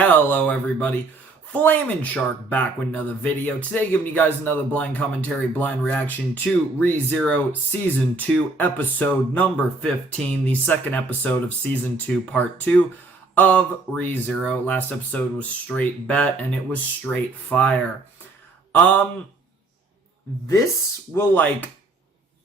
Hello everybody, Flamin' Shark back with another video. Today giving you guys another blind commentary, blind reaction to ReZero Season 2, episode number 15, the second episode of Season 2, Part 2 of ReZero. Last episode was straight bet, and it was straight fire. This will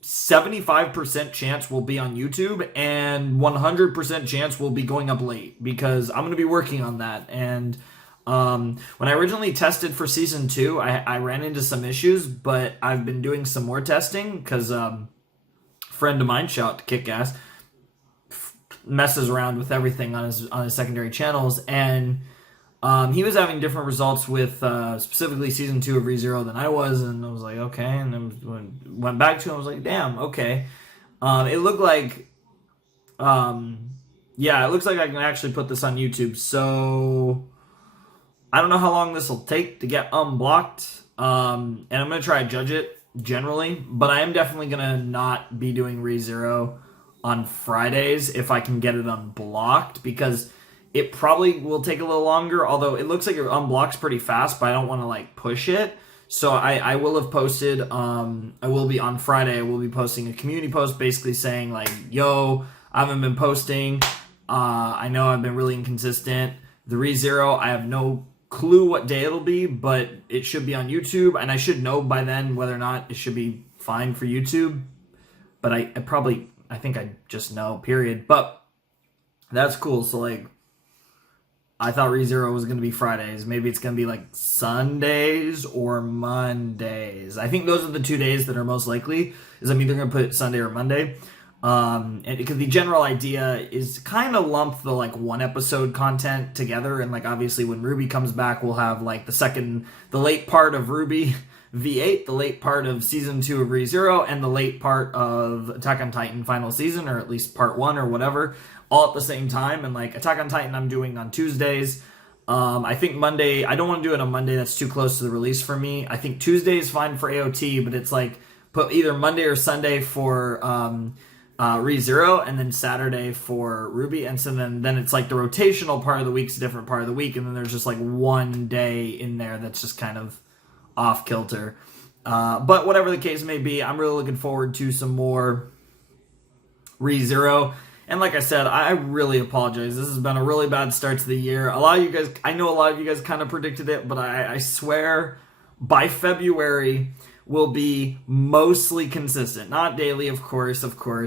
75% chance will be on YouTube and 100% chance will be going up late because I'm going to be working on that. And when I originally tested for Season 2, I ran into some issues, but I've been doing some more testing because a friend of mine, shout out to Kickass, messes around with everything on his secondary channels, and he was having different results with specifically Season 2 of ReZero than I was, and I was like, okay, and then went back to him, I was like, damn, okay. It looked like, yeah, it looks like I can actually put this on YouTube, so I don't know how long this will take to get unblocked, and I'm going to try to judge it generally, but I am definitely going to not be doing ReZero on Fridays if I can get it unblocked, because it probably will take a little longer, although it looks like it unblocks pretty fast, but I don't want to push it. So I will have posted, I will be on Friday, I will be posting a community post basically saying yo, I haven't been posting. I know I've been really inconsistent. The ReZero, I have no clue what day it'll be, but it should be on YouTube, and I should know by then whether or not it should be fine for YouTube. But I think I just know, period. But that's cool. So I thought ReZero was going to be Fridays. Maybe it's going to be Sundays or Mondays. I think those are the 2 days that are most likely, is I'm either going to put Sunday or Monday. And because the general idea is kind of lump the one episode content together. And obviously when Ruby comes back, we'll have the late part of Ruby V8, the late part of Season 2 of ReZero, and the late part of Attack on Titan final season, or at least part 1 or whatever, all at the same time. And Attack on Titan I'm doing on Tuesdays. I think Monday, I don't want to do it on Monday, that's too close to the release for me. I think Tuesday is fine for AOT, but it's put either Monday or Sunday for ReZero, and then Saturday for Ruby. And so then it's the rotational part of the week's a different part of the week, and then there's just one day in there that's just kind of off kilter. But whatever the case may be, I'm really looking forward to some more ReZero. And like I said, I really apologize. This has been a really bad start to the year. I know a lot of you guys kind of predicted it, but I swear by February we'll be mostly consistent. Not daily, of course,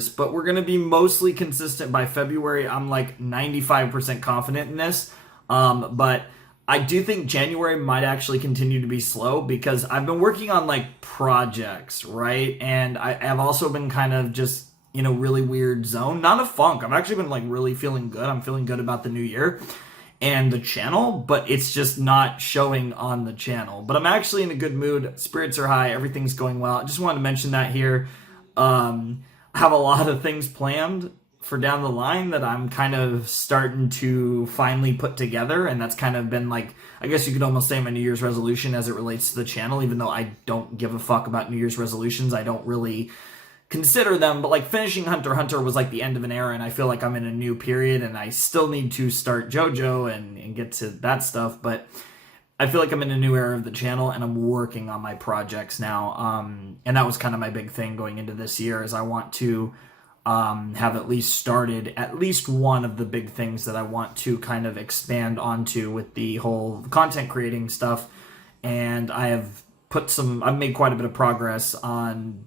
but we're going to be mostly consistent by February. I'm 95% confident in this. But I do think January might actually continue to be slow because I've been working on projects, right? And I've also been kind of just in a really weird zone, not a funk. I've actually been really feeling good. I'm feeling good about the new year and the channel, but it's just not showing on the channel. But I'm actually in a good mood. Spirits are high. Everything's going well. I just wanted to mention that here. I have a lot of things planned for down the line that I'm kind of starting to finally put together, and that's kind of been I guess you could almost say my New Year's resolution as it relates to the channel, even though I don't give a fuck about New Year's resolutions. I don't really consider them, but finishing Hunter x Hunter was the end of an era, and I feel I'm in a new period, and I still need to start JoJo and get to that stuff, but I feel I'm in a new era of the channel, and I'm working on my projects now, and that was kind of my big thing going into this year, is I want to have at least started at least one of the big things that I want to kind of expand onto with the whole content creating stuff. And I've made quite a bit of progress on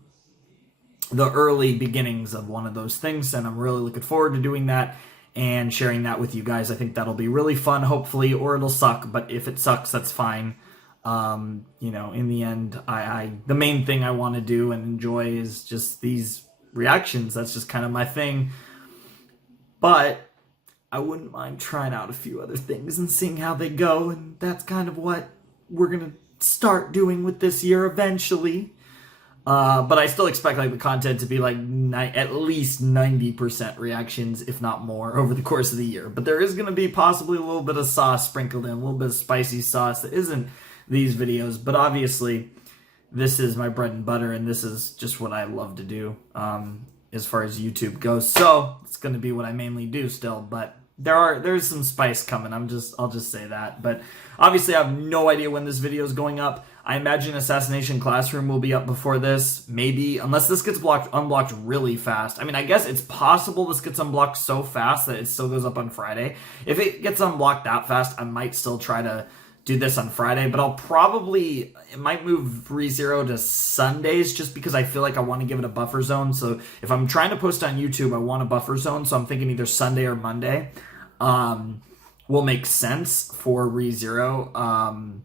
the early beginnings of one of those things, and I'm really looking forward to doing that and sharing that with you guys. I think that'll be really fun, hopefully, or it'll suck, but if it sucks, that's fine. In the end, the main thing I want to do and enjoy is just these reactions. That's just kind of my thing, but I wouldn't mind trying out a few other things and seeing how they go, and that's kind of what we're gonna start doing with this year eventually. But I still expect the content to be at least 90% reactions, if not more, over the course of the year. But there is going to be possibly a little bit of sauce sprinkled in, a little bit of spicy sauce that isn't these videos, but obviously this is my bread and butter, and this is just what I love to do as far as YouTube goes. So it's going to be what I mainly do still, but there's some spice coming. I'll just say that. But obviously I have no idea when this video is going up. I imagine Assassination Classroom will be up before this, maybe, unless this gets unblocked really fast. I mean, I guess it's possible this gets unblocked so fast that it still goes up on Friday. If it gets unblocked that fast, I might still try to do this on Friday, but it might move ReZero to Sundays just because I feel like I want to give it a buffer zone. So if I'm trying to post on YouTube, I want a buffer zone. So I'm thinking either Sunday or Monday will make sense for ReZero.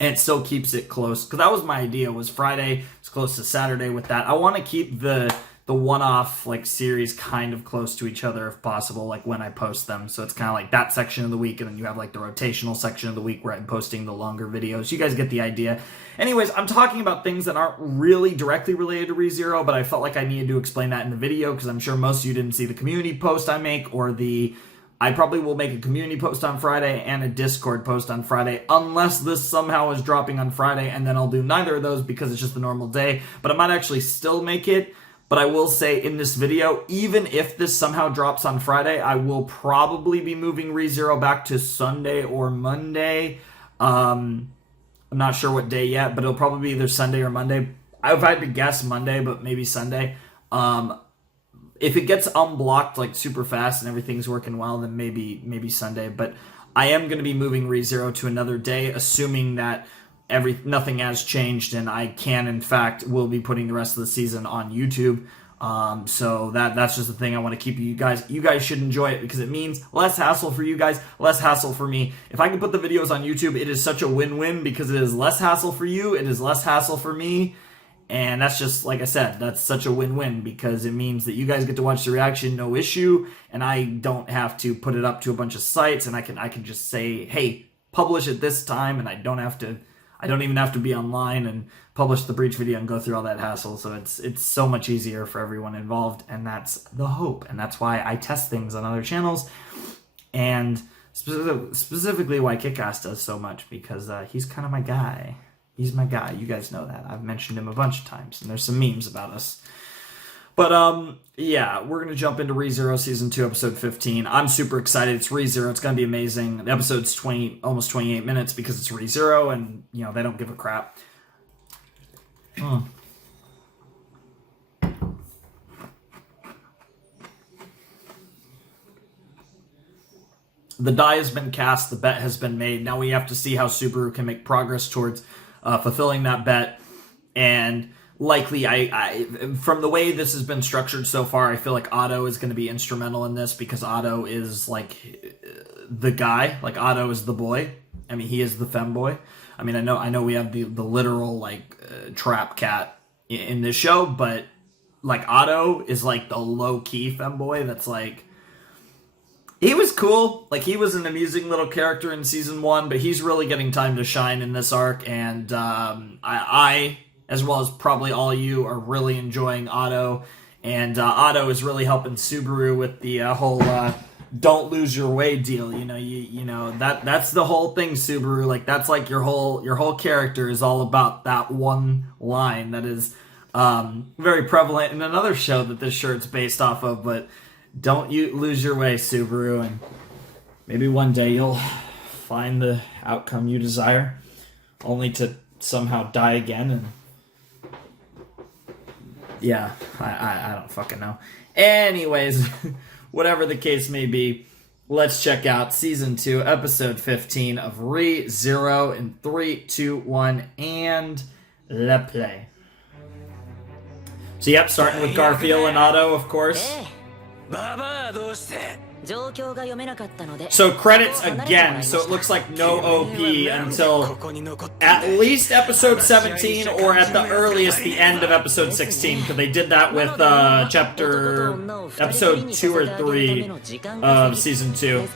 And it still keeps it close, because that was my idea, was Friday, it's close to Saturday with that. I want to keep the one-off like series kind of close to each other if possible, like when I post them. So it's kind of like that section of the week, and then you have like the rotational section of the week where I'm posting the longer videos. You guys get the idea. Anyways, I'm talking about things that aren't really directly related to ReZero, but I felt like I needed to explain that in the video, because I'm sure most of you didn't see the community post I make, or I probably will make a community post on Friday and a Discord post on Friday, unless this somehow is dropping on Friday, and then I'll do neither of those because it's just the normal day. But I might actually still make it. But I will say in this video, even if this somehow drops on Friday, I will probably be moving ReZero back to Sunday or Monday. I'm not sure what day yet, but it'll probably be either Sunday or Monday. I've had to guess Monday, but maybe Sunday. If it gets unblocked like super fast and everything's working well, then maybe Sunday. But I am going to be moving ReZero to another day, assuming that nothing has changed, and I can, in fact, will be putting the rest of the season on YouTube. So that's just the thing I want to keep you guys. You guys should enjoy it because it means less hassle for you guys, less hassle for me. If I can put the videos on YouTube, it is such a win-win because it is less hassle for you, it is less hassle for me. And that's just, like I said, that's such a win-win because it means that you guys get to watch the reaction, no issue, and I don't have to put it up to a bunch of sites, and I can just say, hey, publish it this time, and I don't even have to be online and publish the Breach video and go through all that hassle. So it's so much easier for everyone involved, and that's the hope. And that's why I test things on other channels, and specifically why Kickass does so much, because he's kind of my guy. He's my guy. You guys know that. I've mentioned him a bunch of times, and there's some memes about us. But, yeah, we're going to jump into ReZero Season 2, Episode 15. I'm super excited. It's ReZero. It's going to be amazing. The episode's almost 28 minutes because it's ReZero, and, you know, they don't give a crap. The die has been cast. The bet has been made. Now we have to see how Subaru can make progress towards fulfilling that bet. And likely, I from the way this has been structured so far, I feel like Otto is going to be instrumental in this because Otto is like the guy. Like Otto is the boy. I mean, he is the femboy. I mean, I know we have the literal like trap cat in this show, but like Otto is like the low key femboy. That's like, he was cool. Like, he was an amusing little character in Season 1, but he's really getting time to shine in this arc, and I, as well as probably all you, are really enjoying Otto, and Otto is really helping Subaru with the whole don't lose your way deal. You know, that's the whole thing, Subaru. Like, that's like your whole character is all about that one line that is very prevalent in another show that this shirt's based off of, but don't you lose your way, Subaru, and maybe one day you'll find the outcome you desire, only to somehow die again, and yeah, I don't fucking know. Anyways, whatever the case may be, let's check out Season 2, Episode 15 of ReZero in 3, 2, 1, and let's play. So yep, starting with Garfield and Otto, of course. So credits again, so it looks like no OP until at least episode 17 or at the earliest the end of episode 16, because they did that with episode 2 or 3 of season 2.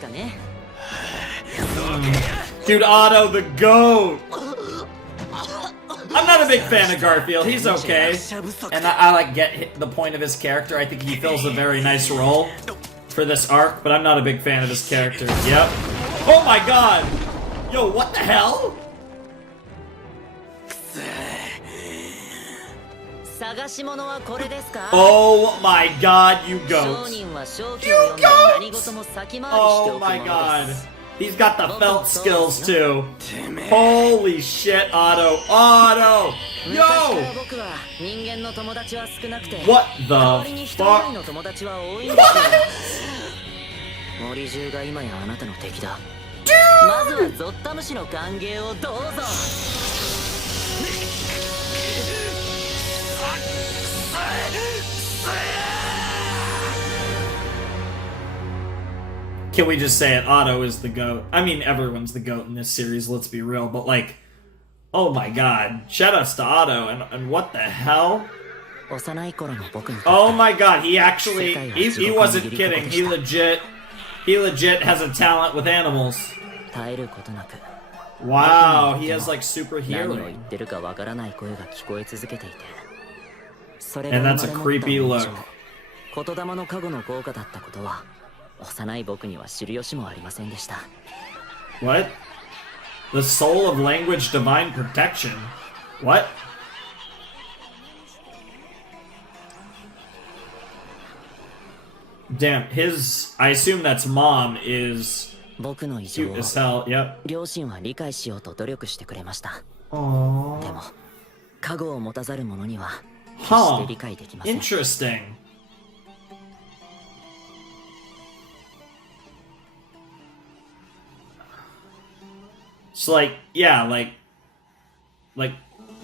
Dude, Otto the GOAT! I'm not a big fan of Garfield. He's okay, and I like get the point of his character. I think he fills a very nice role for this arc, but I'm not a big fan of his character. Yep. Oh my god! Yo, what the hell? Oh my god, you goat. You goat! Oh my god. He's got the felt skills too. Holy shit, Otto. Otto! Yo! What the fuck? Can we just say it? Otto is the GOAT. I mean, everyone's the GOAT in this series, let's be real, but like, oh my god. Shoutouts to Otto, and what the hell? Oh my god, he actually, he wasn't kidding. He legit has a talent with animals. Wow, he has like super healing. And that's a creepy look. What? The soul of language divine protection? What? Damn, I assume that's mom is cute as hell, yep. Aww. Huh. Interesting. So like, yeah, like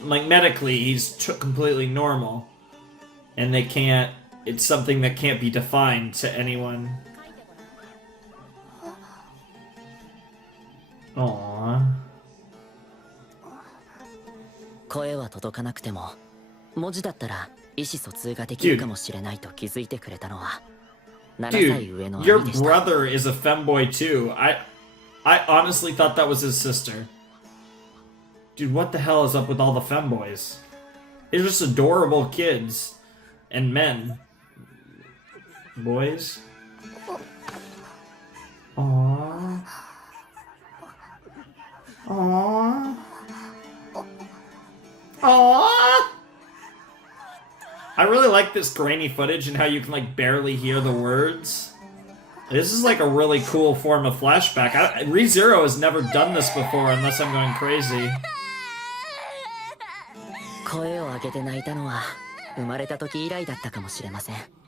medically he's completely normal. And they can't, it's something that can't be defined to anyone. Aww. Dude, your brother is a femboy too. I honestly thought that was his sister. Dude, what the hell is up with all the femboys? They're just adorable kids. And men. Boys. Aww. Aww. Aww. I really like this grainy footage and how you can like barely hear the words. This is like a really cool form of flashback. ReZero has never done this before unless I'm going crazy.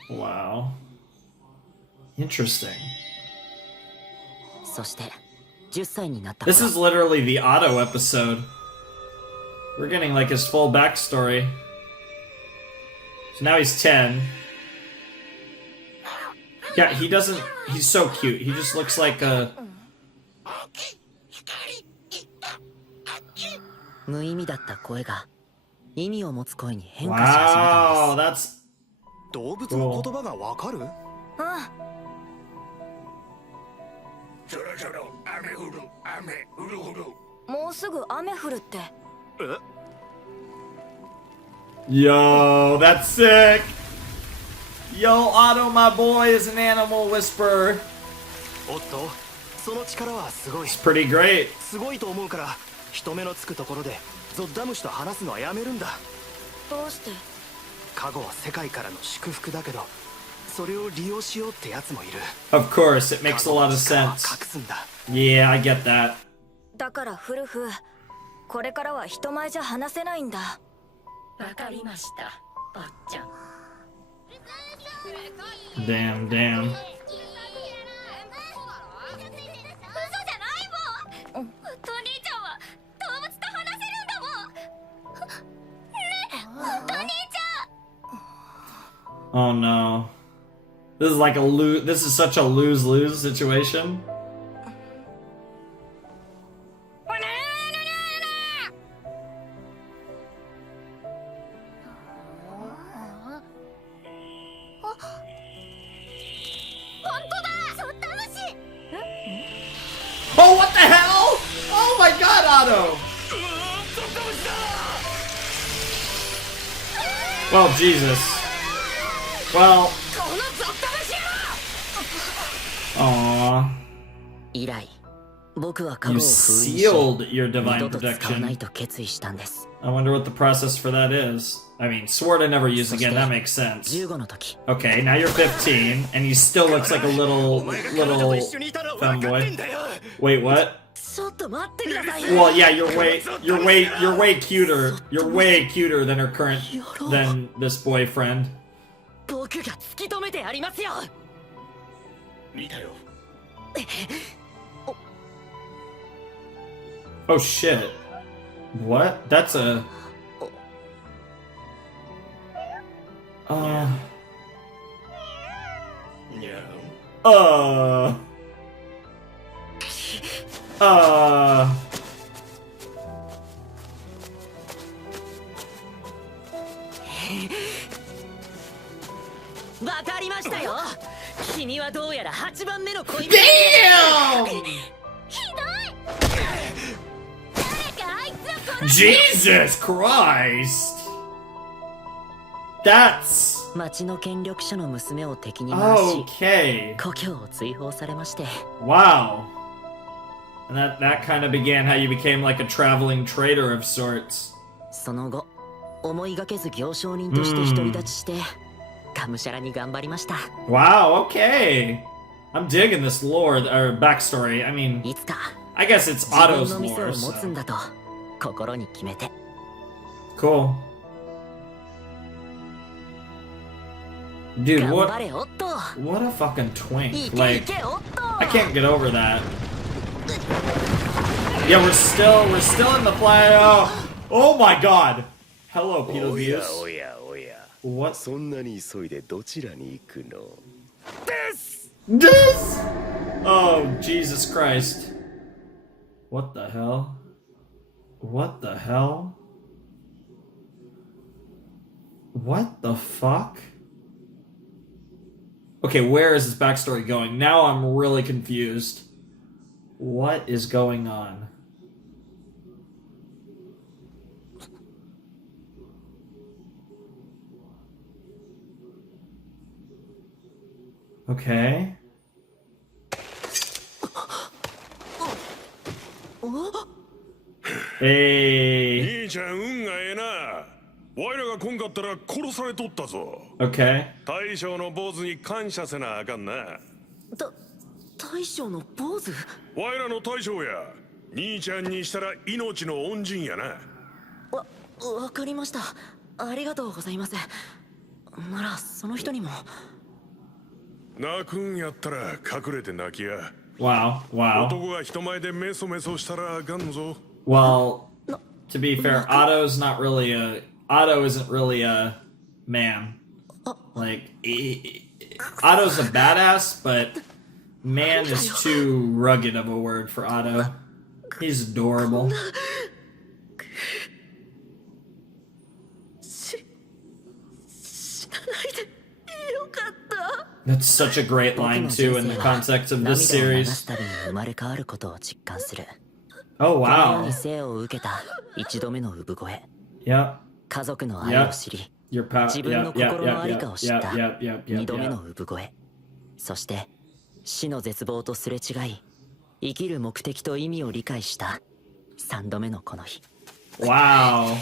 Wow. Interesting. This is literally the Otto episode. We're getting like his full backstory. So now he's 10. Yeah, he doesn't... He's so cute. He just looks like a... Wow, that's... Cool. Yo, that's sick! Yo, Otto, my boy, is an animal whisperer. It's pretty great. Of course, it makes a lot of sense. Yeah, I get that. Damn, damn. Oh no. This is like this is such a lose-lose situation. Oh, what the hell? Oh my god, Otto! Well, Jesus. Well... Aww. You sealed your divine protection. I wonder what the process for that is. I mean, sword I never use again, that makes sense. Okay, now you're 15, and he still looks like a little femboy. Wait, what? Well, yeah, you're way cuter. You're way cuter than than this boyfriend. Oh shit. What? That's a... Jesus Christ! That's... Okay. Wow. And that kind of began how you became like a traveling trader of sorts. Wow, okay. I'm digging this lore, or backstory. I mean, I guess it's Otto's lore, so. Cool. Dude, what a fucking twink. Like, I can't get over that. Yeah, we're still in the play. Oh my god. Hello, Peter Views. What? This! Oh, Jesus Christ. What the hell? What the hell? What the fuck? Okay, where is this backstory going? Now I'm really confused. What is going on? Okay. Hey. Okay. 大将の坊主に感謝せなあかんな。大将の坊主？わいらの大将や。兄ちゃんにしたら命の恩人やな。わかりました。ありがとうございます。ならその人にも。泣くんやったら隠れて泣きや。Wow, wow. 男が人前でメソメソしたらあかんぞ。Well, to be fair, Otto isn't really a man. Like, Otto's a badass, but man is too rugged of a word for Otto. He's adorable. That's such a great line, too, in the context of this series. Oh, wow. Yep. Yep. Your power. Yep. Wow.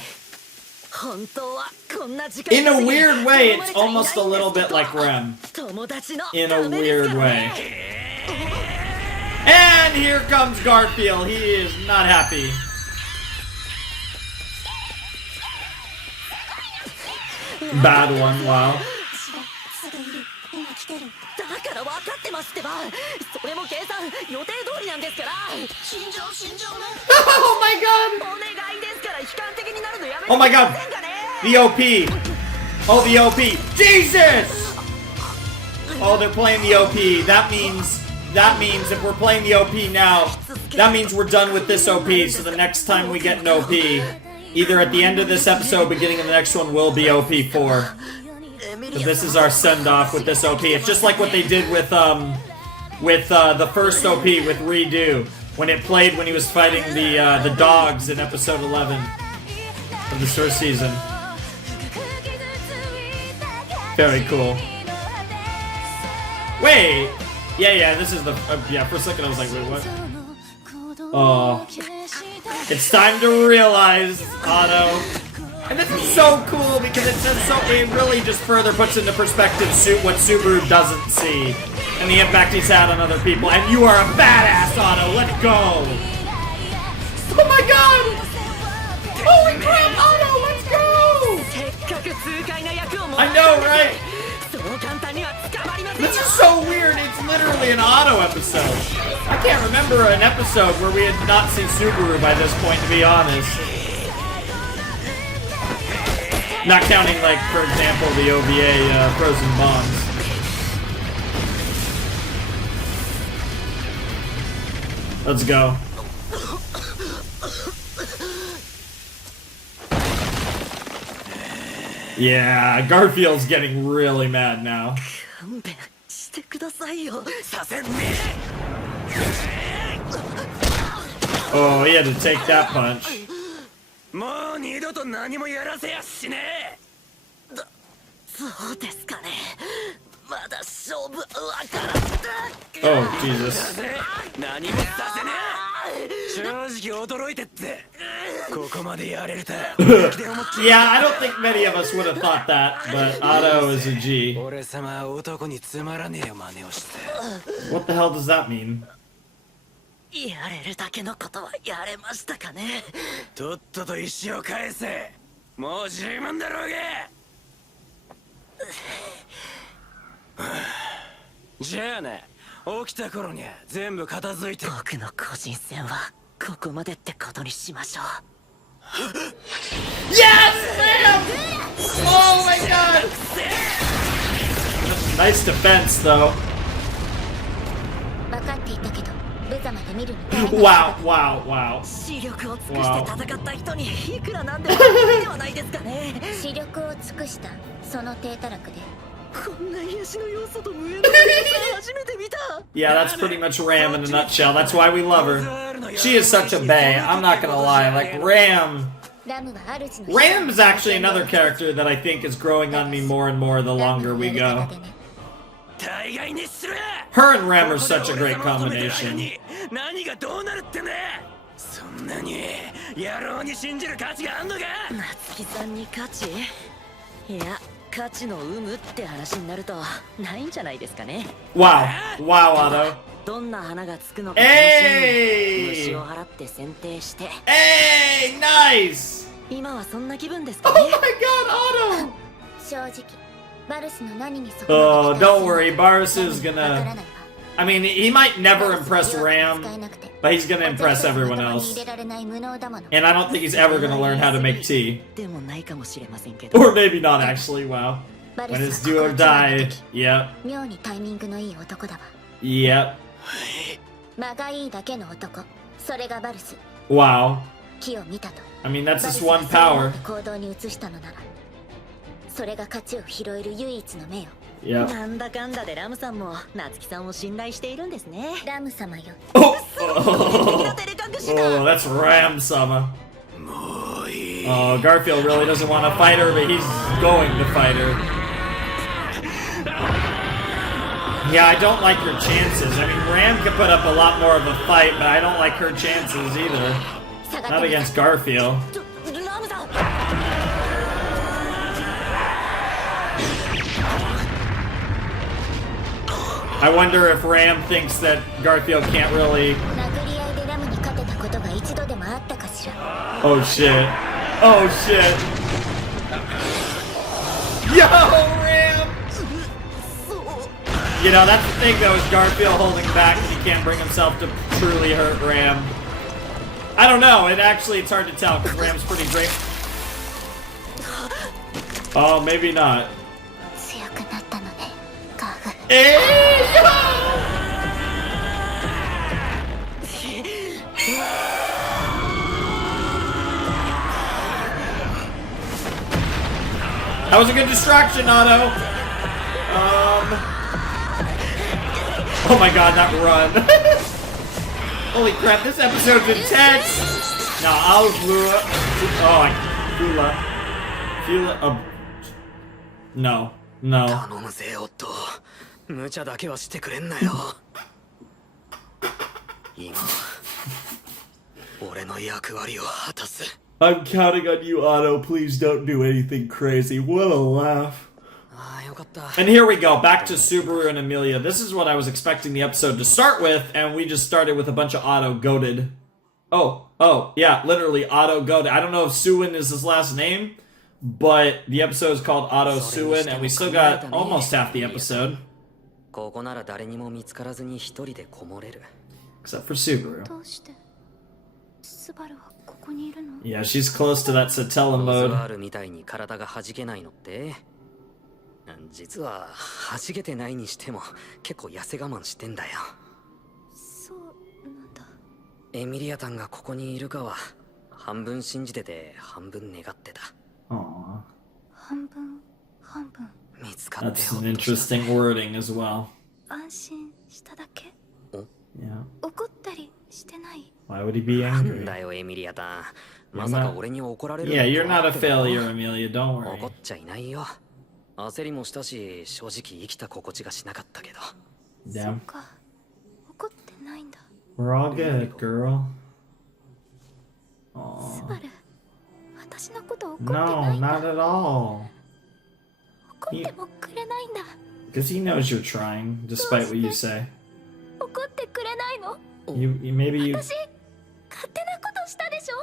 In a weird way, it's almost a little bit like Rem. In a weird way. And here comes Garfield. He is not happy. Bad one, wow. Oh my god! Oh my god! The OP! Oh, the OP! Jesus! Oh, they're playing the OP. That means if we're playing the OP now, that means we're done with this OP, so the next time we get an OP, either at the end of this episode, beginning of the next one, will be OP4. So this is our send-off with this OP. It's just like what they did with the first OP with Redo, when it played when he was fighting the dogs in episode 11 of the first season. Very cool. Wait! Yeah, this is the... yeah, for a second I was like, wait, what? Oh. It's time to realize, Otto. And this is so cool because it really just further puts into perspective what Subaru doesn't see and the impact he's had on other people. And you are a badass, Otto. Let's go. Oh my god! Holy crap, Otto, let's go! I know, right? This is so weird. It's literally an Otto episode. I can't remember an episode where we had not seen Subaru by this point, to be honest. Not counting, like, for example, the OVA Pros and Bonds. Let's go. Yeah, Garfield's getting really mad now. Oh, he had to take that punch. Oh, Jesus. Yeah, I don't think many of us would have thought that, but Otto is a G. What the hell does that mean? Yes, Sam! Oh my god! Nice defense, though. Wow, wow, wow. Yeah, that's pretty much Ram in a nutshell. That's why we love her. She is such a bae, I'm not gonna lie. Like, Ram is actually another character that I think is growing on me more and more the longer we go. Her and Ram are such a great combination. Wow. Wow, Otto. Hey! Hey! Nice! Oh my god, Otto! Oh, don't worry, Barus is gonna... I mean, he might never impress Ram, but he's gonna impress everyone else. And I don't think he's ever gonna learn how to make tea. Or maybe not, actually, wow. When it's do or die, yep. Yep. Wow. I mean, that's his one power. Yep. Oh, that's Ram-sama. Oh, Garfield really doesn't want to fight her, but he's going to fight her. Yeah, I don't like her chances. I mean, Ram could put up a lot more of a fight, but I don't like her chances either. Not against Garfield. I wonder if Ram thinks that Garfield can't really... Oh shit. Oh shit. Yo, Ram! You know, that's the thing though, is Garfield holding back and he can't bring himself to truly hurt Ram. I don't know, it's hard to tell because Ram's pretty great. Oh, maybe not. Hey, yo! That was a good distraction, Otto. Oh my god, that run. Holy crap, this episode's intense. No, I'll Lula. Oh, Fula. No. No. 俺の役割を果たす。 I'm counting on you, Otto. Please don't do anything crazy. What a laugh. ああよかった。 And here we go, back to Subaru and Emilia. This is what I was expecting the episode to start with, and we just started with a bunch of Otto goated. Oh, yeah, literally Otto goated. I don't know if Suwen is his last name, but the episode is called Otto Suwen, and we still got almost half the episode. ここなら誰にも見つからずに一人でこもれる。 Except for Subaru. どうしてスバルはここにいるの？ Yeah, she's close to that Satella ロズワ mode. ールみたいに体が弾けないのって、実は弾けてないにしても結構痩せ我慢してんだよ。そうなんだ。エミリアタンがここにいるかは半分信じてて半分願ってた。 Aw, 半分半分。見つかって that's ほ an っとした interesting wording as well. 安心しただけ。 Yeah. 怒ったりしてない。 Why would he be なん angry? だよエミリアタン。まさか俺に怒られる Yeah, you're なん not て a 思ってんの？ failure, Amelia. Don't 怒っ worry. ちゃいないよ。焦りもしたし正直生きた心地がしなかったけど。そ Damn. っか。怒ってないんだ。 We're all good, girl. ス Aw. バル。私のこと怒って No, ないんだ。 not at all. 怒ってもくれないんだ。 Because he knows you're trying, despite what you say. 怒ってくれないの？ Maybe you. 私勝手なことしたでしょ？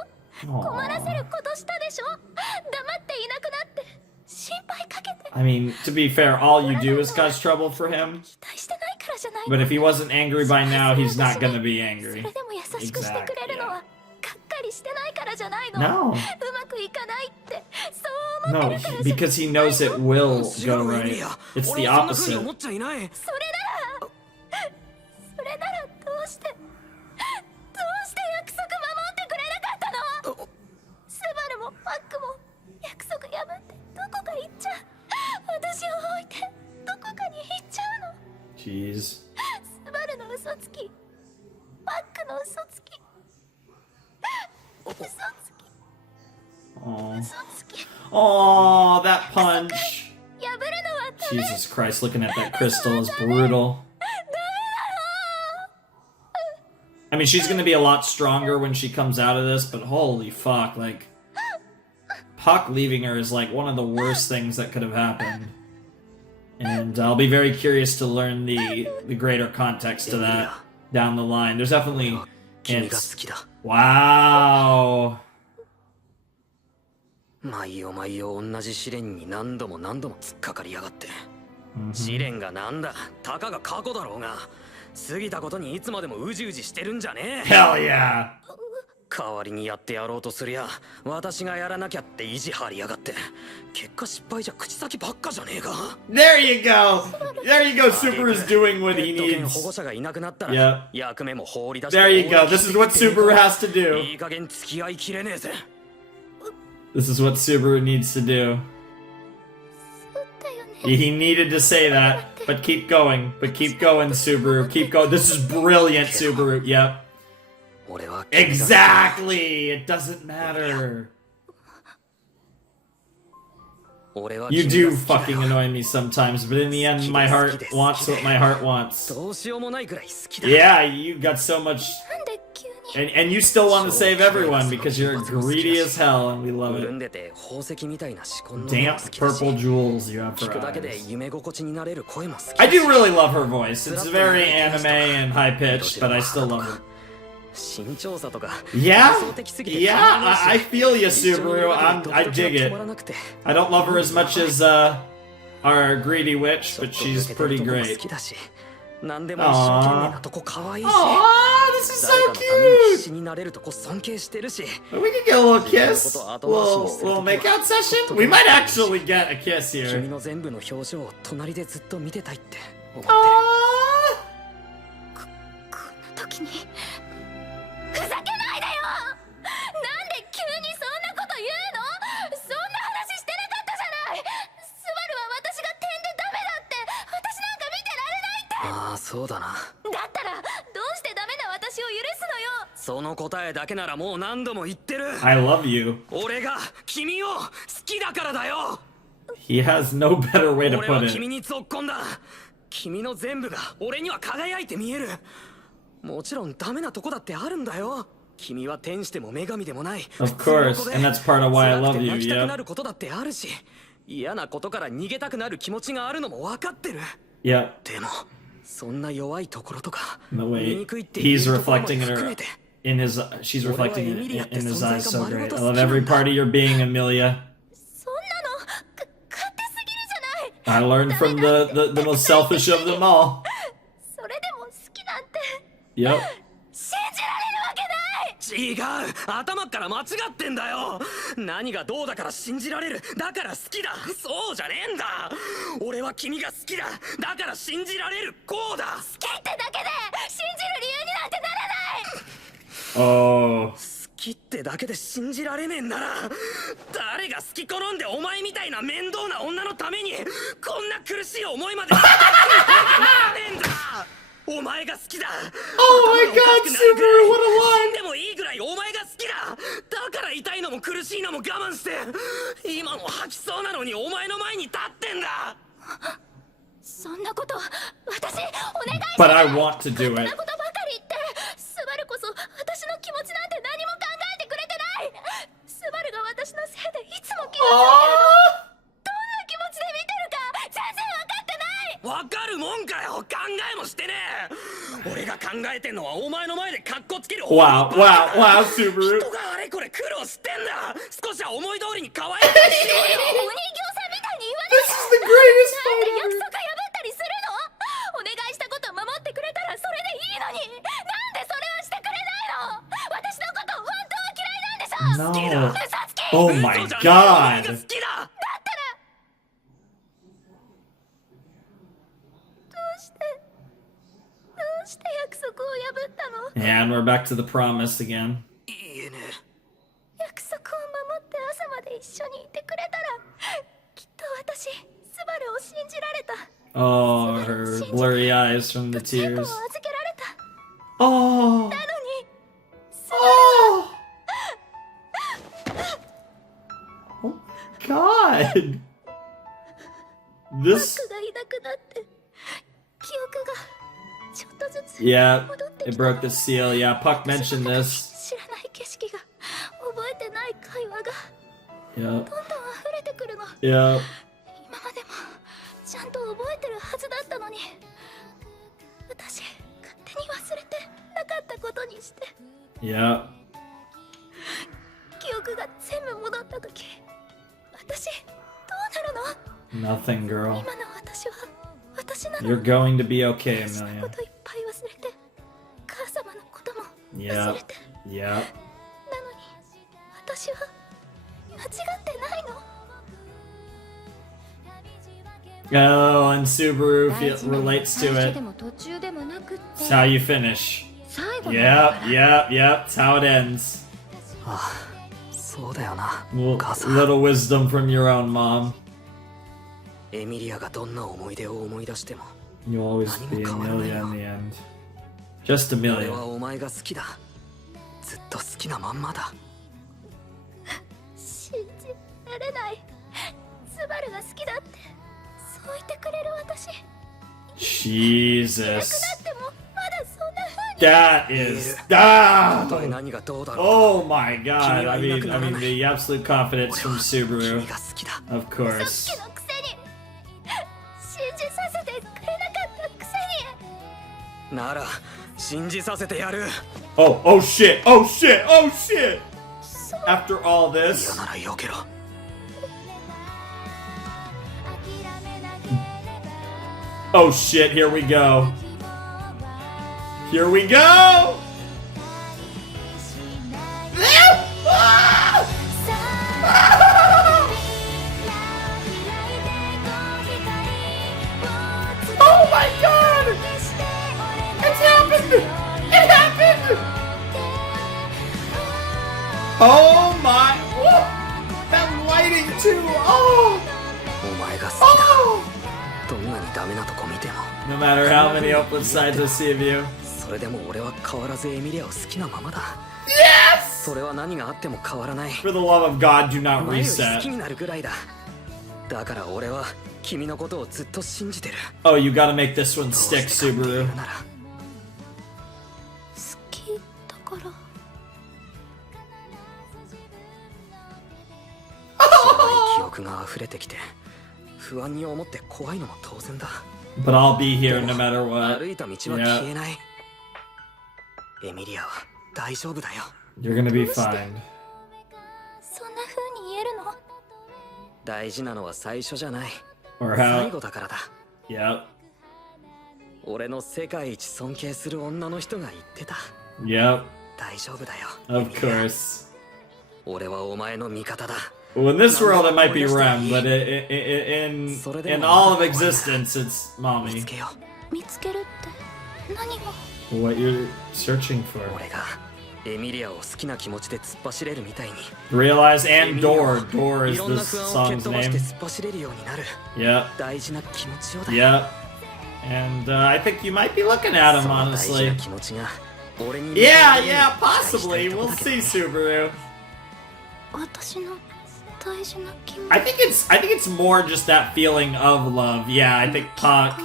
困らせ Aw. ることしたでしょ？黙っていなくなって心配かけて。 I mean, to be fair, all you do is cause trouble for him. 期待してないからじゃない But の？ if he wasn't angry by now, he's not gonna be そ angry. れでも優しくしてくれるのはがっかりしてないからじゃないの？ No. うまくいかないってそう思って No, るからじゃ because he knows it will 違 go うエミ right. リア。 It's 俺 the はそんな風に opposite. 思っちゃいない。それならどうして約束守ってくれなかったの？スバルもパックも約束破ってどこか行っちゃう。私を置いてどこかに行っちゃうの。 Jeez. スバルの嘘つき、パックの嘘つき、嘘つき、 Aw. 嘘つき。 Aw, that punch. 破るのはダメ。 Jesus Christ, looking at that crystal is brutal. I mean, she's gonna be a lot stronger when she comes out of this, but holy fuck, like, Puck leaving her is like one of the worst things that could have happened. And I'll be very curious to learn the greater context to that down the line. There's definitely 君が hints. 好きだ。 Wow. 毎夜毎夜同じ試練に何度も何度も突っかかりやがって。試練がなんだ、たかが過去だろうが。過ぎたことにいつまでもうじうじしてるんじゃねえ。 Hell yeah. 代わりにやってやろうとすりゃ私がやらなきゃって意地張りやがって。結果失敗じゃ口先ばっかじゃねえか。 There you go. There you go. Super is doing what he ペット犬保護 needs. 者がいなくなったら、 Yep. 役目も放り出して。 There you go. This is what Subaru has to do. いい加減付き合いきれねえぜ。 This is what Subaru needs to do. そうだよね。 He needed to say that, but keep going. But keep going, Subaru. Keep going. This is brilliant, Subaru. Yep. 俺は Exactly. It doesn't matter. 俺は You 君が do 好きだ fucking よ。 annoy me sometimes, but in the end, my heart wants what my heart wants. どうしようもないくらい好きだ。 Yeah, you got so much. なんで急に。 And you still want to save everyone because you're greedy as hell, and we love 潤 it. んでて宝石みたいな思考の目も Damp 好きだし。 purple jewels you have 聞 for くだけで eyes. 夢心地になれる声も好きだし。 I do really love her voice. It's very anime and high pitched, but I still love it. 身長差とか Yeah, 理想的すぎて yeah, たまらないし I feel you, 一緒にいる Subaru. だけで I ドキドキ dig が it. 止まらなくて I don't love her as much as our greedy witch, but she's ちょっと抜けてる pretty とこも好 great. きだし何でも一生懸命なとこ可愛いし Aw, this is 誰 so かのために必 cute. 死になれるとこ尊敬してるし We could get a little kiss, little makeout session. We might actually get a kiss 君 here. の全部の表情を隣でずっと見てたいって思って Aww. こんな時にふざけないでよ。なんで急にそんなこと言うの？そんな話してなかったじゃない。スバルは私が点でダメだって。私なんか見てられないって。ああそうだな。だったらどうしてダメな私を許すのよ。その答えだけならもう何度も言ってる。 I love you. 俺が君を好きだからだよ。 He has no better way to 俺は put 君 it. にぞっこんだ。君の全部が俺には輝いて見える。もちろんダメなとこだってあるんだよ。君は天使でも女神でもない。 Of course, and that's part of why I love you. 泣きたくな Yep. ることだってあるし、嫌なことから逃げたくなる気持ちがあるのも分かってる。 Yep. でもそんな弱いところとか The way 醜いって he's いうところも reflecting in 含 her, めて in his, she's reflecting in his eyes so great. I love every part of your being, Amelia. そんなの勝手すぎるじゃない。 I learned from the most selfish of them all. それでも好きなんて Yep. 信じられるわけない。違う、頭から間違ってんだよ。何がどうだから信じられる、だから好きだ、そうじゃねえんだ。俺は君が好きだ、だから信じられる、こうだ。好きってだけで信じる理由になんてならない。 Oh. 好きってだけで信じられねえんなら、誰が好き好んでお前みたいな面倒な女のためにこんな苦しい思いまでしてならねえんだ。お前が好きだ。 Oh my God, Subaru, what a 死んでもいいぐらいお前が好きだ。だから痛いのも苦しいのも我慢して、今も吐きそうなのにお前の前に立ってんだ。そんなこと私お願いし But ます。 I want to do そん it. なことばかり言って、スバルこそ私の気持ちなんて何も考えてくれてない。スバルが私のせいでいつも傷ついてるの。 Oh. どんな気持ちで見てるか全然分かってない。わかるもんかよ、考えもしてねえ。俺が考えてんのはお前の前でカッコつける Wow, wow, wow, Subaru. 人があれこれ苦労してんだ。少しは思い通りに可愛くしろよ。お人形さんみたいに言わ This ない is the greatest なんで fight 約 ever. 束破ったりするの。お願いしたこと守ってくれたらそれでいいのに、なんでそれをしてくれないの。私のこと本当は嫌いなんでしょ。 No. 嘘つき。 Oh 嘘 my じゃねえ、お前が God. 好きだ。どうして約束を破ったの。 And we're back to the promise again. いいね。約束を守って朝まで一緒にいてくれたら、きっと私スバルを信じられた。 Oh, her blurry eyes from the チェコを tears. 預けられた。 Oh. なのに Oh. Oh my God. バ This. ッグがいなくなって記憶がちょっとずつ Yeah, 戻ってき it た。 broke the seal. Yeah, Puck mentioned this. 知らない景色が、覚えてない会話が Yep. どんどん溢れてくるの。 Yep. 今までもちゃんと覚えてるはずだったのに、私勝手に忘れてなかったことにして。 Yep. 記憶が全部戻った時、私どうなるの。 Nothing, girl. 今の私は私なの。 You're going to be okay, 私の Amelia. こといっぱい忘れて、母様のことも忘 Yep. れて、 Yep. なのに私は間違ってないの。 Oh, and Subaru relates to 最初 it. でも途中でもなくって It's how you finish. 最後なんだ Yep, から。 yep, yep. It's how it ends. そうだよな、 Well, お母さん。 little wisdom from your own mom. エミリアがどんな思い出を思い出しても、 You'll always be Amelia in the end. Just 俺 Amelia. はお前が好きだ。ずっと好きなまんまだ。信じられない。スバルが好きだってそう言ってくれる私、いなくな Jesus. ってもまだそんな風に。 That is たとえ ah. 何がどうだろう。 Oh my God. I mean the absolute confidence from 君 Subaru. が好きだ。 Of 嘘 course. つきのくせに信じさせてくれなかったくせに。なら信じさせてやる。 Oh, oh shit. Oh shit. Oh shit. After all 嫌 this. なら避けろ。 Oh shit. Here we go. Here we go. Oh my God. It's happened. It happened. Oh my. Whoa. That lighting too. Oh. お前が好きだ。 Oh. どんなにダメなとこ見ても、 No matter how many open sides I see of you. それでも俺は変わらずエミリアを好きなままだ。 Yes! それは何があっても変わらない。 For the love of God, do not 前より好 reset. きになるぐらいだ。だから俺は君のことをずっと信じてる。 Oh, you gotta make this one どうして stick, かっていう Subaru. なら、好きだから。憶が溢れてきて不安に思って怖いのも当然だ。 But I'll be here no matter 歩 what. いた道は消えない。エミリアは大丈夫だよ。 You're gonna be fine. そんな風に言えるの？大事なのは最初じゃない。 Or 最 how. 後だからだ。 Yep. 俺の世界一尊敬する女の人が言ってた。 Yep. 大丈夫だよ。 Of course. 俺はお前の味方だ。 Well, in this world, it might be Rem, but in all of existence, it's 見 mommy. つけよ見つけるって何を？ What you're searching for. う。俺がエミリアを好きな気持ちで突っ走れるみたいに。 Realize エ and ミリア Door. を Door い is ろんな this 不安を蹴っ song's 飛ばして name. 突っ走れるようになる。 Yep. 大事な気持ちをだ。 Yep. And I think you might be looking at him, その大事 honestly. な気持ちが俺に Yeah, possibly. We'll see, Subaru. 私の大事な気持ち。 I think it's more just that feeling of love. Yeah, I think Puck,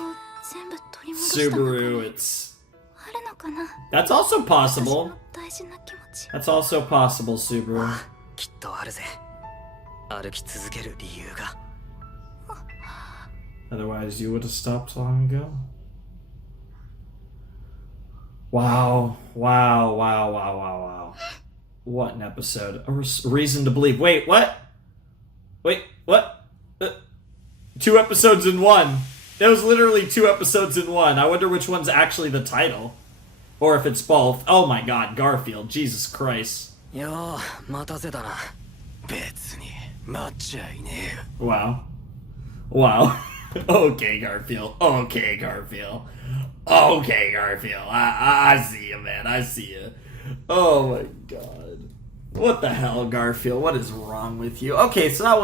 全部取り戻したのか Subaru, it's あるのかな？ that's also 私 possible. の大事な気持ち。 That's also possible, Subaru. きっとあるぜ。歩き続ける理由が。 Otherwise, you would have stopped long ago. Wow. What an episode. A reason to believe. Wait, what? 2 episodes in one. That was literally 2 episodes in one. I wonder which one's actually the title. Or if it's both. Oh my god, Garfield. Jesus Christ. いやー、待たせたな。別に待っちゃいねえ。 Wow. Okay, Garfield. Okay, Garfield. I see you, man. I see you. Oh my god. What the hell, Garfield? What is wrong with you? Okay, so that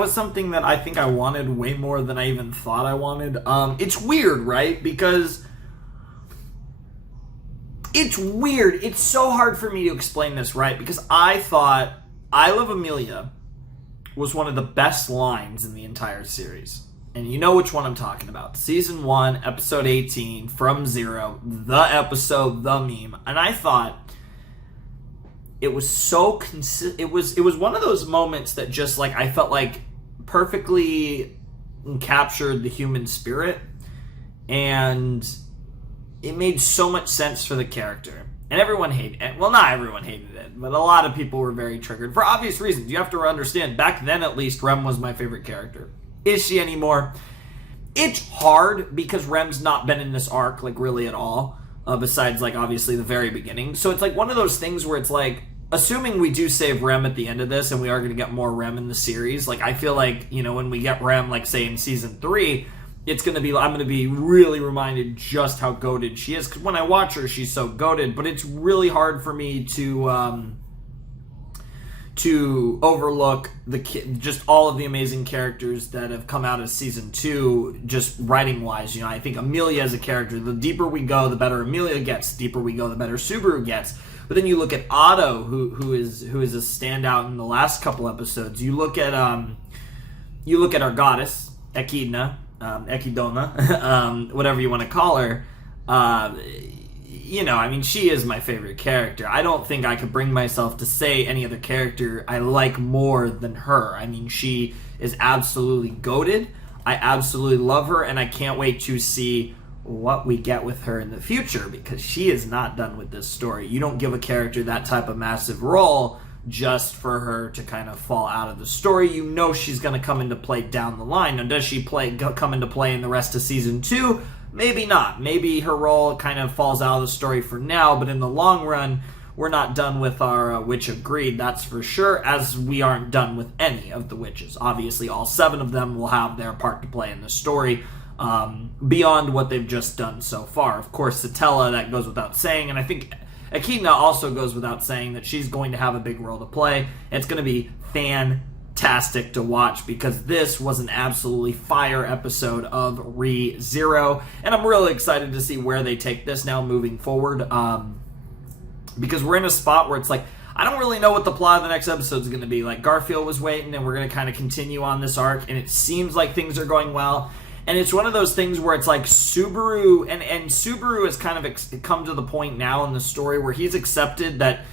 was something that I think I wanted way more than I even thought I wanted. It's weird, right? Because it's weird. It's so hard for me to explain this, right? Because I thought I Love Amelia was one of the best lines in the entire series. And you know which one I'm talking about. Season 1, episode 18, From Zero, the episode, the meme. And I thought it was so it was one of those moments that just like I felt like perfectly captured the human spirit, and it made so much sense for the character. And everyone hated it. Well, not everyone hated it, but a lot of people were very triggered for obvious reasons. You have to understand, back then at least, Rem was my favorite character. Is she anymore? It's hard because Rem's not been in this arc like really at all, besides like obviously the very beginning. So it's like one of those things where it's like, assuming we do save Rem at the end of this and we are going to get more Rem in the series, like I feel like, you know, when we get Rem, like say in season 3, it's going to be, I'm going to be really reminded just how goated she is. Because when I watch her, she's so goated. But it's really hard for me to overlook just all of the amazing characters that have come out of season 2, just writing wise. You know, I think Amelia as a character, the deeper we go, the better Amelia gets. The deeper we go, the better Subaru gets. But then you look at Otto, who is a standout in the last couple episodes. You look at our goddess Echidna. Echidna, whatever you want to call her, you know, I mean, she is my favorite character. I don't think I could bring myself to say any other character I like more than her. I mean, she is absolutely goated. I absolutely love her, and I can't wait to see what we get with her in the future, because she is not done with this story. You don't give a character that type of massive role just for her to kind of fall out of the story. You know she's going to come into play down the line. Now, does she come into play in the rest of season 2? Maybe not. Maybe her role kind of falls out of the story for now, but in the long run, we're not done with our Witch of Greed, that's for sure, as we aren't done with any of the witches. Obviously, all 7 of them will have their part to play in the story, beyond what they've just done so far. Of course, Satella, that goes without saying, and I think Echidna also goes without saying that she's going to have a big role to play. It's going to be fantastic to watch, because this was an absolutely fire episode of ReZero, and I'm really excited to see where they take this now moving forward, because we're in a spot where it's like, I don't really know what the plot of the next episode is going to be. Like, Garfield was waiting, and we're going to kind of continue on this arc, and it seems like things are going well. And it's one of those things where it's like Subaru, and Subaru has kind of come to the point now in the story where he's accepted that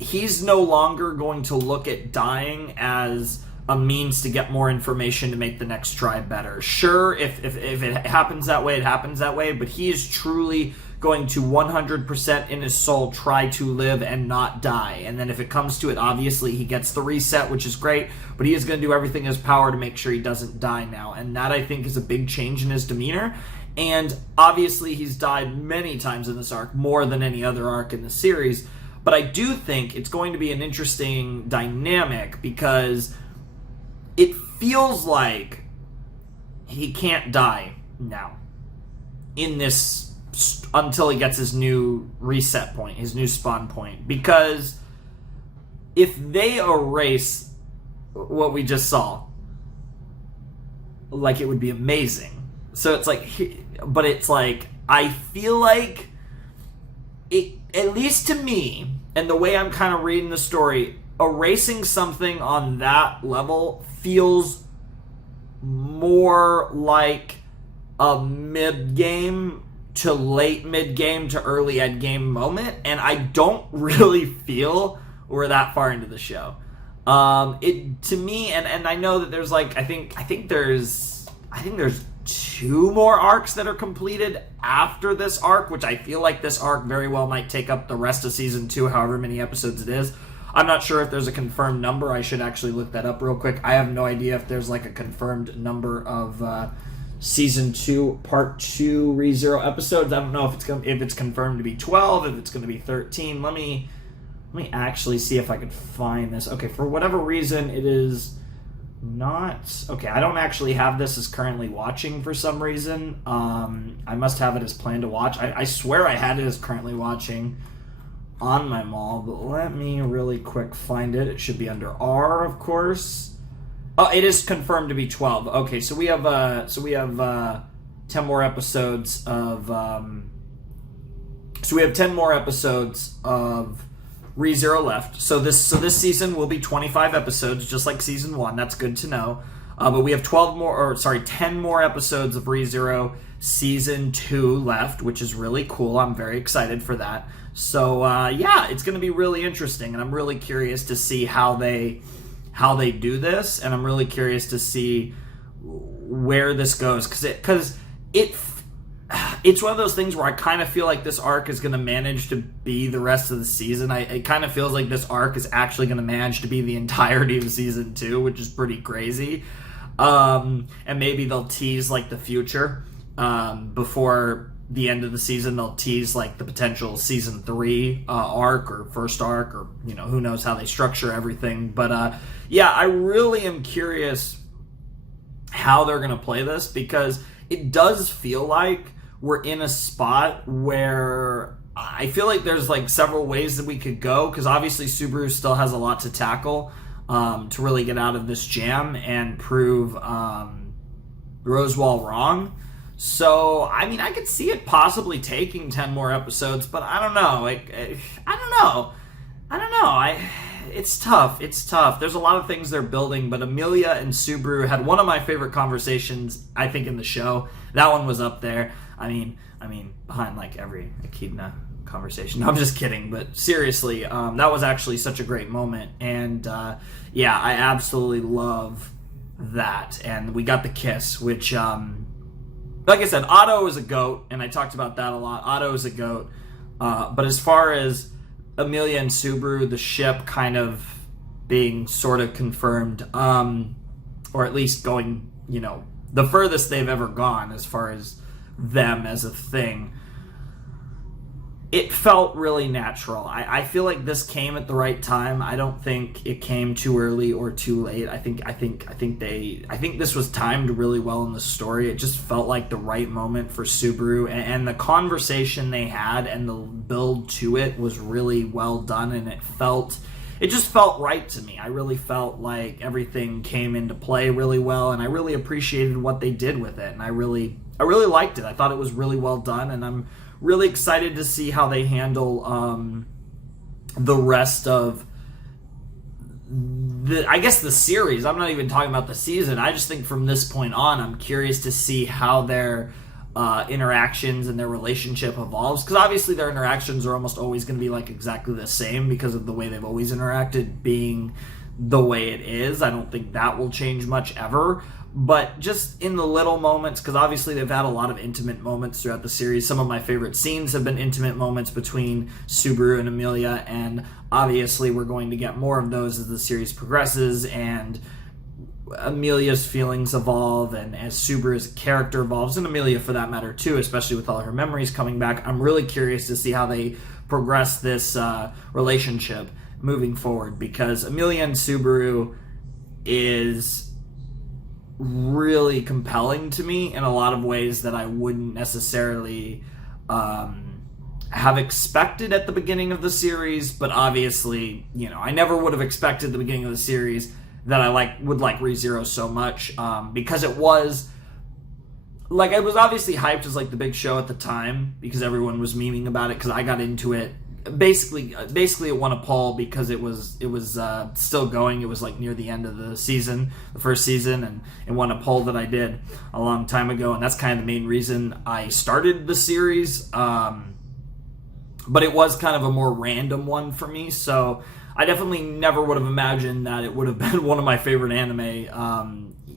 he's no longer going to look at dying as a means to get more information to make the next tribe better. Sure, if it happens that way, it happens that way, but he is truly going to 100% in his soul try to live and not die. And then if it comes to it, obviously he gets the reset, which is great, but he is going to do everything in his power to make sure he doesn't die now. And that, I think, is a big change in his demeanor. And obviously he's died many times in this arc, more than any other arc in the series. But I do think it's going to be an interesting dynamic because it feels like he can't die now in this until he gets his new reset point, his new spawn point. Because if they erase what we just saw, like, it would be amazing. So it's like, but it's like, I feel like it, at least to me, and the way I'm kind of reading the story, erasing something on that level feels more like a mid-game to late mid-game to early end-game moment, and I don't really feel we're that far into the show. It, to me, and I know that there's like, I think there's 2 more arcs that are completed after this arc, which I feel like this arc very well might take up the rest of season 2, however many episodes it is. I'm not sure if there's a confirmed number. I should actually look that up real quick. I have no idea if there's like a confirmed number of season 2 part 2 ReZero episodes. I don't know if it's confirmed to be 12, if it's going to be 13. Let me actually see if I can find this. Okay, for whatever reason it is not. Okay, I don't actually have this as currently watching for some reason. I must have it as planned to watch. I swear I had it as currently watching on my mall, but let me really quick find it. It should be under R, of course. Oh, it is confirmed to be 12. Okay, so we have 10 more episodes of ReZero left. So this season will be 25 episodes, just like season 1. That's good to know. But we have 10 more episodes of ReZero season 2 left, which is really cool. I'm very excited for that. So yeah, it's going to be really interesting, and I'm really curious to see how they do this, and I'm really curious to see where this goes, because it's one of those things where I kind of feel like this arc is going to manage to be the rest of the season. It kind of feels like this arc is actually going to manage to be the entirety of season 2, which is pretty crazy. And maybe they'll tease like the future before the end of the season. They'll tease like the potential season 3 arc or first arc, or who knows how they structure everything. But yeah, I really am curious how they're going to play this, because it does feel like we're in a spot where I feel like there's like several ways that we could go, because obviously Subaru still has a lot to tackle to really get out of this jam and prove Rosewall wrong. So, I mean, I could see it possibly taking 10 more episodes, but I don't know. I don't know. It's tough. It's tough. There's a lot of things they're building, but Amelia and Subaru had one of my favorite conversations, I think, in the show. That one was up there. I mean, behind like every Echidna conversation. No, I'm just kidding, but seriously, that was actually such a great moment. And yeah, I absolutely love that. And we got the kiss, which, like I said, Otto is a GOAT, and I talked about that a lot. Otto is a GOAT. But as far as Amelia and Subaru, the ship kind of being sort of confirmed, or at least going, the furthest they've ever gone as far as them as a thing, it felt really natural. I feel like this came at the right time. I don't think it came too early or too late. I think this was timed really well in the story. It just felt like the right moment for Subaru, and the conversation they had and the build to it was really well done, and it just felt right to me. I really felt like everything came into play really well, and I really appreciated what they did with it, and I really liked it. I thought it was really well done, and I'm really excited to see how they handle the rest of the series. I'm not even talking about the season. I just think from this point on, I'm curious to see how they're interactions and their relationship evolves, because obviously their interactions are almost always going to be like exactly the same because of the way they've always interacted being the way it is. I don't think that will change much ever, but just in the little moments, because obviously they've had a lot of intimate moments throughout the series. Some of my favorite scenes have been intimate moments between Subaru and Emilia, and obviously we're going to get more of those as the series progresses and Emilia's feelings evolve, and as Subaru's character evolves, and Emilia for that matter too, especially with all her memories coming back. I'm really curious to see how they progress this relationship moving forward, because Emilia and Subaru is really compelling to me in a lot of ways that I wouldn't necessarily have expected at the beginning of the series. But obviously, I never would have expected the beginning of the series that I would like ReZero so much, because it was obviously hyped as like the big show at the time because everyone was memeing about it, because I got into it basically it won a poll because it was still going. It was like near the end of the season, the first season, and it won a poll that I did a long time ago, and that's kind of the main reason I started the series. But it was kind of a more random one for me, so I definitely never would have imagined that it would have been one of my favorite anime.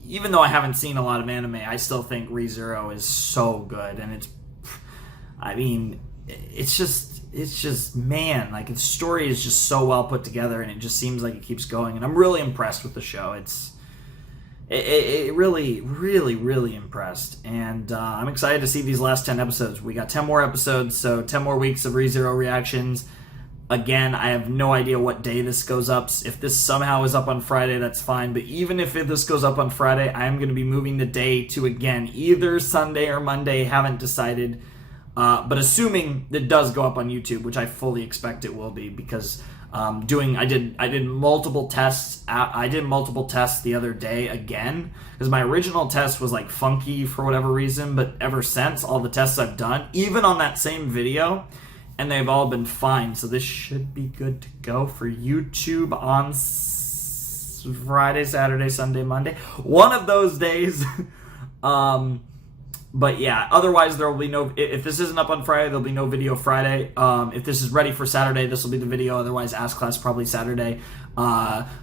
Even though I haven't seen a lot of anime, I still think ReZero is so good, and it's just, man, like its story is just so well put together, and it just seems like it keeps going, and I'm really impressed with the show. It really, really, really impressed, and I'm excited to see these last 10 episodes. We got 10 more episodes, so 10 more weeks of ReZero reactions. Again, I have no idea what day this goes up. If this somehow is up on Friday, that's fine. But even if this goes up on Friday, I am going to be moving the day to, again, either Sunday or Monday. Haven't decided. But assuming it does go up on YouTube, which I fully expect it will be, because I did multiple tests. I did multiple tests the other day again, because my original test was like funky for whatever reason. But ever since, all the tests I've done, even on that same video, and they've all been fine. So this should be good to go for YouTube on Friday, Saturday, Sunday, Monday. One of those days. But yeah, otherwise there will be no... If this isn't up on Friday, there'll be no video Friday. If this is ready for Saturday, this will be the video. Otherwise, Ask Class probably Saturday.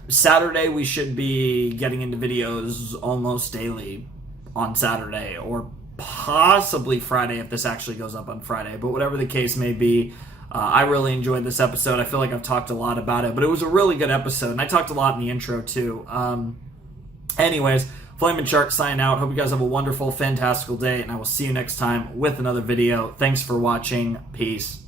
Saturday, we should be getting into videos almost daily on Saturday, or possibly Friday if this actually goes up on Friday. But whatever the case may be, I really enjoyed this episode. I feel like I've talked a lot about it, but it was a really good episode, and I talked a lot in the intro too. Anyways, Flamin' Shark sign out. Hope you guys have a wonderful, fantastical day, and I will see you next time with another video. Thanks for watching. Peace.